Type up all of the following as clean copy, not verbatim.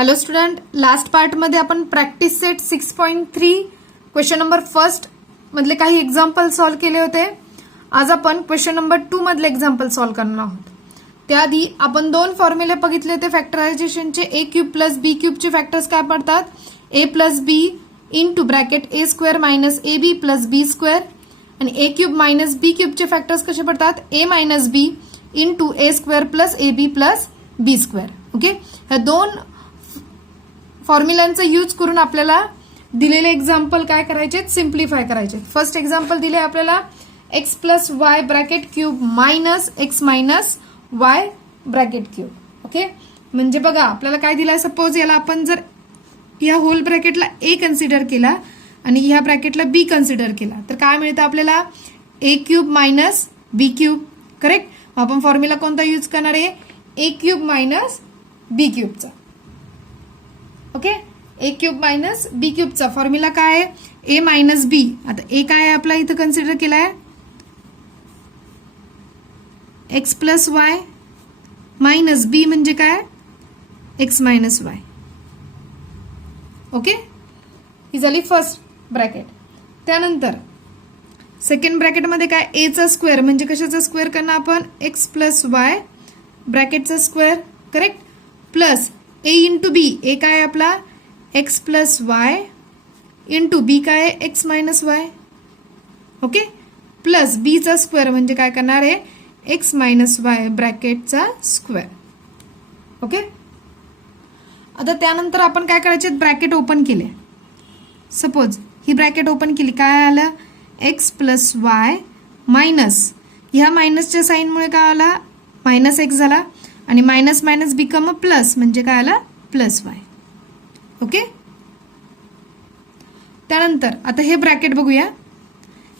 Hello student, last पार्टमध्ये आपण practice set 6.3 question number first मधले काही एक्झाम्पल सॉल्व्ह केले होते. आज आपण क्वेश्चन नंबर 2 मधले एक्झाम्पल सॉल्व्ह करणार आहोत. त्याआधी आपण दोन फॉर्म्युले बघितले होते फॅक्टरायझेशनचे. ए क्यूब प्लस बी क्यूबचे फॅक्टर्स काय पडतात? A plus B into bracket A square minus A B plus B square. आणि ए क्यूब मायनस बी क्यूबचे फॅक्टर्स कसे पडतात? A minus B into A square plus A B plus B square. Okay, ह्या दोन फॉर्म्युलांचा use करून आपल्याला दिलेले example काय करायचे? सिम्प्लिफाय करायचे. फर्स्ट एक्झाम्पल दिले आपल्याला x plus Y bracket cube minus X minus Y bracket cube. Okay, म्हणजे बघा आपल्याला काय दिलंय. सपोज याला आपण जर या होल ब्रॅकेटला ए कन्सिडर केला आणि ह्या ब्रॅकेटला बी कन्सिडर केला तर काय मिळतं आपल्याला? ए cube minus B cube. Correct. आपण फॉर्म्युला कोणता यूज करणार आहे? ए क्यूब मायनस बी क्यूबचा. ओके, ए क्यूब मायनस बी क्यूबचा फॉर्म्युला काय आहे? ए मायनस बी. आता ए काय आहे आपला इथं कन्सिडर केलाय? X plus y minus B म्हणजे काय? X minus Y. ओके, ही झाली फर्स्ट ब्रॅकेट. त्यानंतर सेकंड ब्रॅकेटमध्ये काय? एचा स्क्वेअर म्हणजे कशाचा स्क्वेअर करणार आपण? एक्स प्लस वाय ब्रॅकेटचा square. Correct. Plus A into B. A काय आहे आपला? X plus Y into B काय आहे? X minus Y. Okay, plus बीचा स्क्वेअर म्हणजे काय करणार आहे? एक्स मायनस वाय ब्रॅकेटचा स्क्वेअर. ओके, आता त्यानंतर आपण काय करायचे? ब्रॅकेट ओपन केले. सपोज ही ब्रॅकेट ओपन केली, काय आलं? एक्स प्लस वाय मायनस, ह्या मायनसच्या साईनमुळे काय आला? मायनस एक्स झाला आणि minus minus become a plus म्हणजे काय आला? Plus y. ओके, त्यानंतर आता हे ब्रॅकेट बघूया.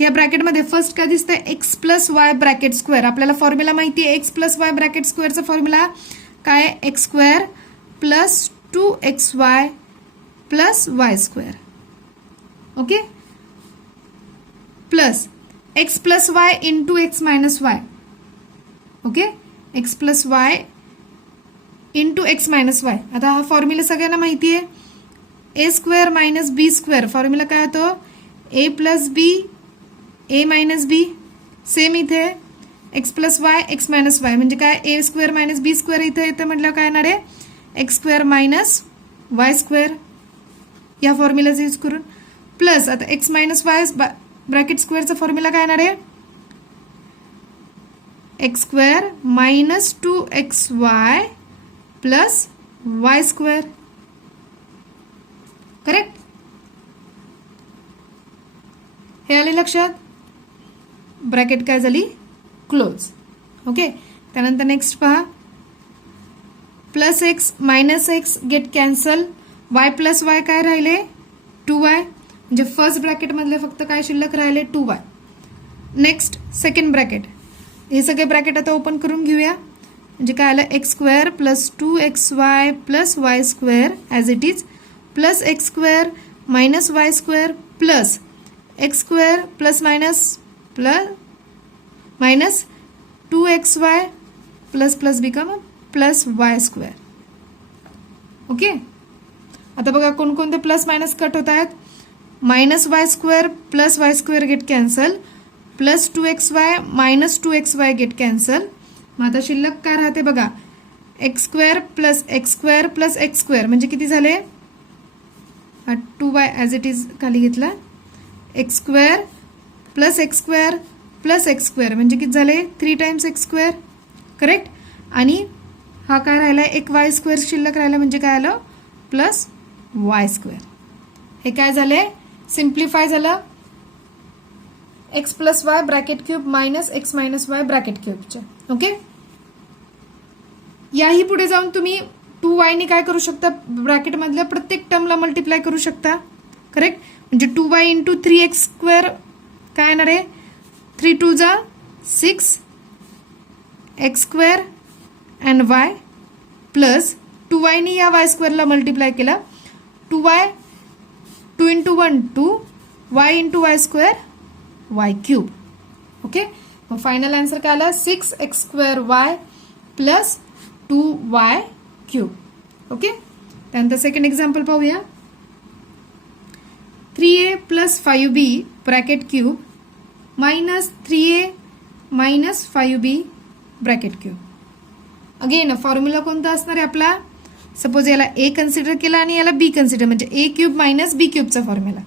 या ब्रॅकेटमध्ये फर्स्ट काय दिसतंय? X plus Y bracket square. आपल्याला फॉर्म्युला माहिती आहे एक्स प्लस वाय ब्रॅकेट स्क्वेअरचा फॉर्म्युला काय? X square plus 2xy plus Y square. Okay, plus X plus Y into X minus Y. Okay, X plus Y into X minus Y. आता हा formula सगळ्यांना माहिती आहे. A square minus B square formula काय होतो? A plus B A minus B. Same इथे X plus Y x minus Y म्हणजे काय? A square minus B square इथे येतं म्हटलं काय येणार आहे? X square minus Y square या फॉर्म्युलाचा यूज करून. प्लस आता एक्स मायनस वाय ब्रॅकेट स्क्वेअरचा फॉर्म्युला काय येणार आहे? X square minus 2xy plus Y square. Correct. हे आले लक्षात? ब्रॅकेट काय झाली? क्लोज. ओके, त्यानंतर नेक्स्ट पहा. Plus X minus X get cancel. Y plus Y काय राहिले? 2y. म्हणजे फर्स्ट ब्रॅकेट मधले फक्त काय शिल्लक राहिले? 2y. Next second bracket. हे सगळे ब्रॅकेट आता ओपन करून घेऊया. म्हणजे काय आलं? X square plus 2xy plus Y square as it is plus x square minus Y square plus x square plus minus minus 2xy plus plus become plus Y square. Okay, आता बघा कोणकोणते plus minus cut होत आहेत? Minus Y square plus Y square get cancel plus 2xy minus 2xy get cancel. मग आता शिल्लक काय राहते बघा? X square plus x square plus x square म्हणजे किती झाले? 2y ॲज इट इज खाली घेतला. X square plus x square plus x square म्हणजे किती झाले? 3 टाइम्स एक्स स्क्वेअर. करेक्ट. आणि हा काय राहिला? एक वाय स्क्वेअर शिल्लक राहिला म्हणजे काय आलं? Plus Y square. हे काय झाले? सिम्प्लिफाय झालं. X plus Y bracket cube minus X minus Y bracket क्यूबचे. ओके, याही पुढे जाऊन तुम्ही 2y ने काय करू शकता? ब्रॅकेट मधल्या प्रत्येक टर्मला मल्टिप्लाय करू शकता. करेक्ट. म्हणजे 2y इंटू 3x स्क्वेअर काय येणार आहे? 3 2 जा 6 x square and Y plus 2y ने या वाय स्क्वेअरला मल्टिप्लाय केला. 2y 2 into 1 2 y into Y square Y cube. Okay, मग फायनल आन्सर काय आला? 6x square Y plus 2y cube. Okay, त्यानंतर सेकंड एक्झाम्पल पाहूया. 3a plus 5b bracket cube minus 3a minus 5b bracket cube. Again formula कोणता असणार आहे आपला? Suppose याला a कन्सिडर केला आणि याला b कन्सिडर, म्हणजे a क्यूब मायनस b क्यूबचा फॉर्म्युला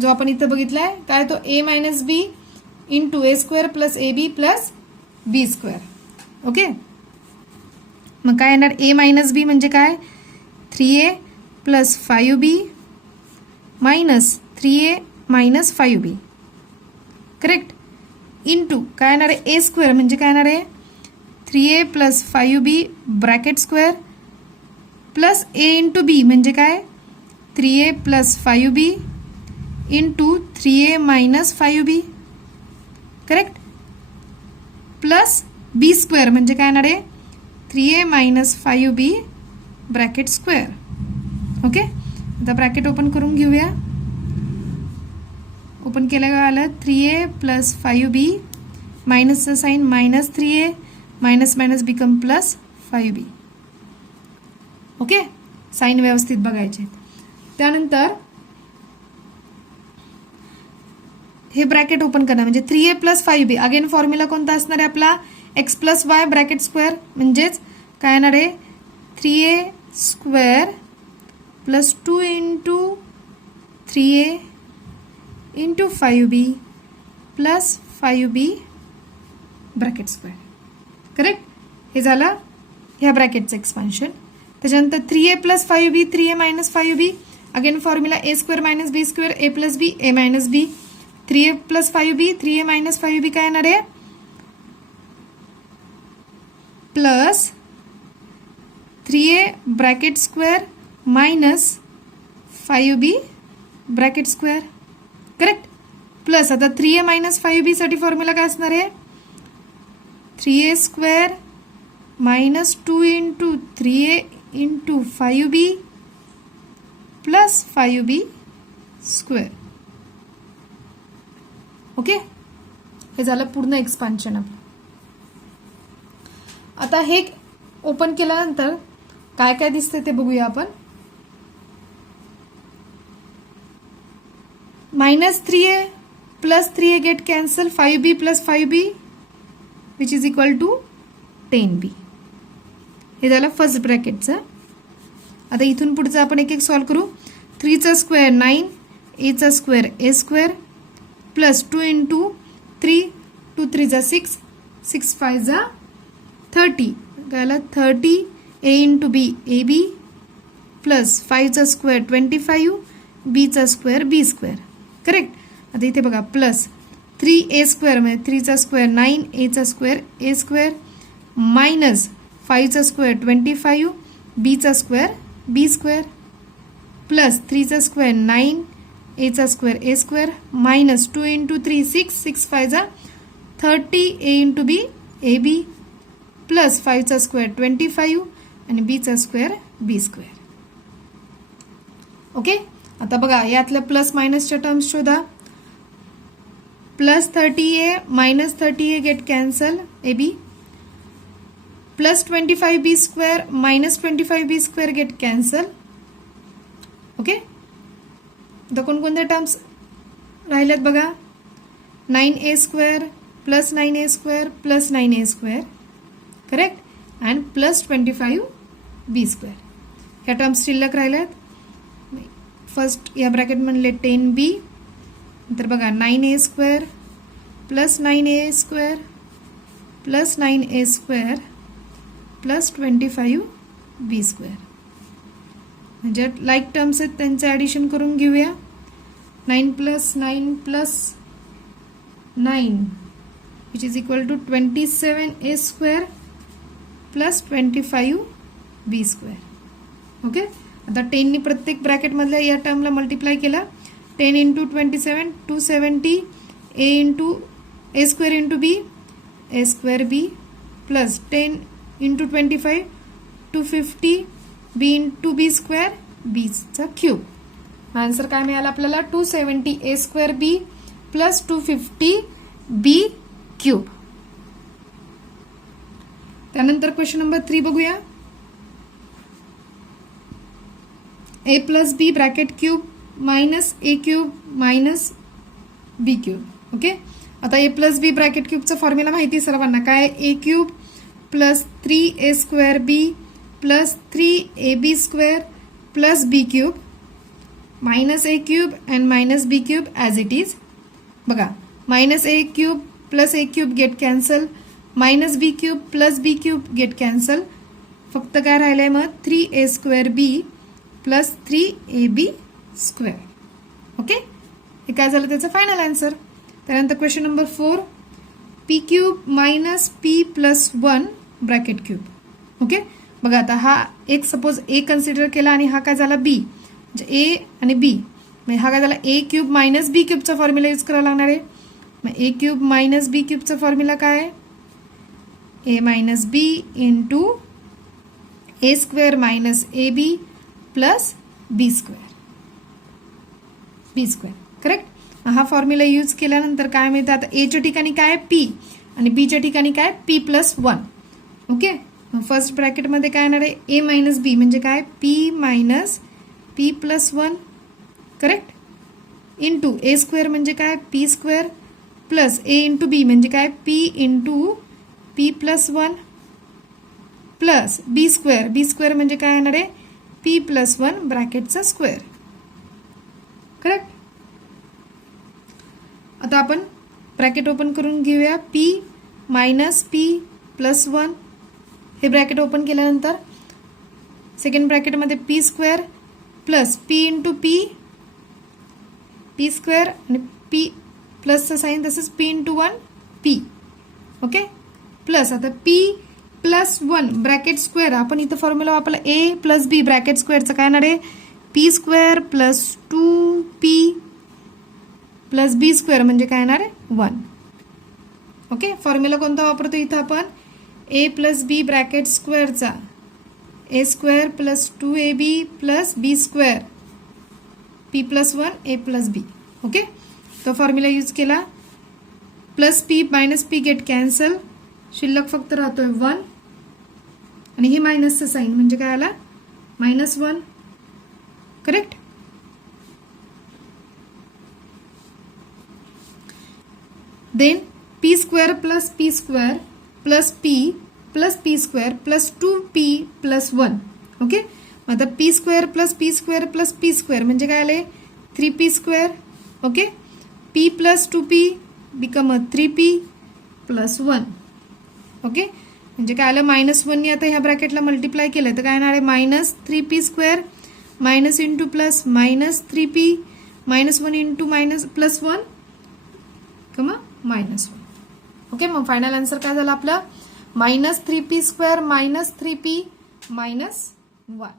जो आपण इथं बघितलाय काय, तो a minus b into a square plus ab plus b square. Okay, मग काय येणार? a मायनस b म्हणजे काय? 3a plus 5b minus 3a minus 5b. Correct. Into काय येणार आहे? a स्क्वेअर म्हणजे काय येणार आहे? 3a plus 5b bracket square plus a into b म्हणजे काय? 3a plus 5b into 3a minus 5b. Correct. Plus b square म्हणजे काय येणार आहे? 3a minus 5b bracket square. Okay, आता ब्रॅकेट ओपन करून घेऊया. ओपन केलं का आलं? 3a प्लस 5b मायनसचं sign minus 3a minus minus become plus 5b. Okay, sign व्यवस्थित बघायचे. त्यानंतर हे ब्रॅकेट ओपन करणार म्हणजे 3a plus 5b. Again formula कोणता असणार आहे आपला? x plus Y bracket square म्हणजेच काय येणार आहे? 3a square plus 2 into 3a into 5b plus 5b bracket square. Correct. हे झालं ह्या ब्रॅकेटचं एक्सपान्शन. त्याच्यानंतर 3a plus 5b 3a minus 5b. Again formula a square minus b square a plus b a minus b. 3a plus 5b 3a minus 5b काय येणार आहे? Plus 3a bracket square minus 5b bracket square. Correct. Plus आता 3a minus 5b साठी formula काय असणार आहे? 3a square minus 2 into 3a into 5b plus 5b square. Okay, हे झालं पूर्ण एक्सपान्शन आपलं. आता हे ओपन केल्यानंतर काय काय दिसतंय ते बघूया आपण. Minus 3a plus 3a get cancel 5b plus 5b which is equal to 10b. हे झालं फर्स्ट ब्रॅकेटचं. आता इथून पुढचं आपण एक एक सॉल्व करू. 3चा स्क्वेअर 9 a चा square a square plus 2 into 3 2 3 जा 6 6 5 जा 30 काय 30 a into b ab plus 5चा स्क्वेअर 25 b चा स्क्वेअर b स्क्वेअर. करेक्ट. आता इथे बघा प्लस 3a स्क्वेअर म्हणजे 3चा स्क्वेअर 9 a चा स्क्वेअर a स्क्वेअर मायनस 5चा स्क्वेअर 25 b चा स्क्वेअर b स्क्वेअर प्लस 3चा स्क्वेअर 9 a चा square a square minus 2 into 3 6 6 5 जा 30 a into b ab plus 5चा स्क्वेअर 25 आणि b चा स्क्वेअर b स्क्वेअर. ओके, आता बघा यातल्या प्लस मायनसच्या टर्म्स शोधा. Plus 30a minus 30a get cancel ab plus 25b square minus 25b square get cancel. Okay, आता कोणकोणत्या टर्म्स राहिल्यात बघा. 9a square plus 9a square plus 9a square. Correct. And plus 25b square. ह्या terms शिल्लक राहिल्यात. First या bracket म्हणले 10b. नंतर बघा 9a square plus 9a square plus 9a square plus 25b square. म्हणजे लाईक टर्म्स आहेत त्यांचं ॲडिशन करून घेऊया. 9 plus 9 plus 9 which is equal to 27a square plus 25b square. Okay, आता 10नी प्रत्येक ब्रॅकेटमधल्या या टर्मला मल्टिप्लाय केला. 10 into 27 270 a into a square into b a square b plus 10 into 25 250 b into b square b चा क्यूब. आन्सर काय मिळाला आपल्याला? 270 a square b plus 250 b cube. त्यानंतर क्वेश्चन नंबर 3 बघूया. A plus B bracket cube minus A cube minus B cube. Okay, आता A plus B bracket क्यूबचा formula माहिती सर्वांना काय, A cube plus 3a square B plus 3ab square plus B cube minus A cube and minus B cube as it is. बघा, minus A cube plus A cube get cancel, minus B cube plus B cube get cancel, फक्त काय राहिलंय मग 3a square B plus 3ab square. Okay, हे काय झालं त्याचं final answer. त्यानंतर question number 4, P cube minus P plus 1 bracket cube. Okay, बघा आता हा एक सपोज ए कन्सिडर केला आणि हा काय झाला बी, म्हणजे ए आणि बी, म्हणजे हा काय झाला ए क्यूब मायनस बी क्यूबचा फॉर्म्युला यूज करावा लागणार आहे. मग ए क्यूब मायनस बी क्यूबचा फॉर्म्युला काय आहे, A minus B into A square minus A B plus B square, B square. Correct. हा फॉर्म्युला यूज केल्यानंतर काय मिळतं, आता एच्या ठिकाणी काय पी आणि बीच्या ठिकाणी काय पी प्लस 1. ओके, फर्स्ट ब्रॅकेटमध्ये काय येणार आहे, ए मायनस बी म्हणजे काय P minus P plus 1. Correct. Into A square म्हणजे काय P square plus A into B म्हणजे काय P into P plus 1 plus B square, B square म्हणजे काय येणार आहे पी प्लस 1 ब्रॅकेटचा स्क्वेअर. करेक्ट. आता आपण ब्रॅकेट ओपन करून घेऊया, पी मायनस पी प्लस 1 हे ब्रॅकेट ओपन केल्यानंतर सेकंड ब्रॅकेटमध्ये P square plus P into P, P square आणि पी प्लसचं साईन तसंच P into 1 P. Okay, plus आता पी प्लस 1 ब्रॅकेट स्क्वेअर, आपण इथं फॉर्म्युला वापरला ए प्लस बी ब्रॅकेट स्क्वेअरचं काय येणार आहे P square plus 2p plus B square म्हणजे काय येणार आहे 1. ओके, फॉर्म्युला कोणता वापरतो इथं आपण, ए प्लस बी ब्रॅकेट स्क्वेअरचा ए square plus 2ab plus B square P plus 1 ए प्लस बी. ओके, तो फॉर्म्युला यूज केला, plus P minus P get cancel, शिल्लक फक्त राहतोय 1 आणि हे मायनसचं साईन म्हणजे काय आला -1. Correct. Then P square plus P square plus P square plus 2p plus 1. Okay, आता P square plus P square plus P square म्हणजे काय आले 3p square. Okay, p plus 2p become 3p plus 1. Okay, म्हणजे काय आलं -1 ने आता ह्या ब्रॅकेटला मल्टिप्लाय केलं तर काय येणार आहे -3p square minus into plus -3p -1 into minus plus 1 कमा -1. ओके, मग फायनल आन्सर काय झालं आपलं -3p स्क्वेअर -3p -1.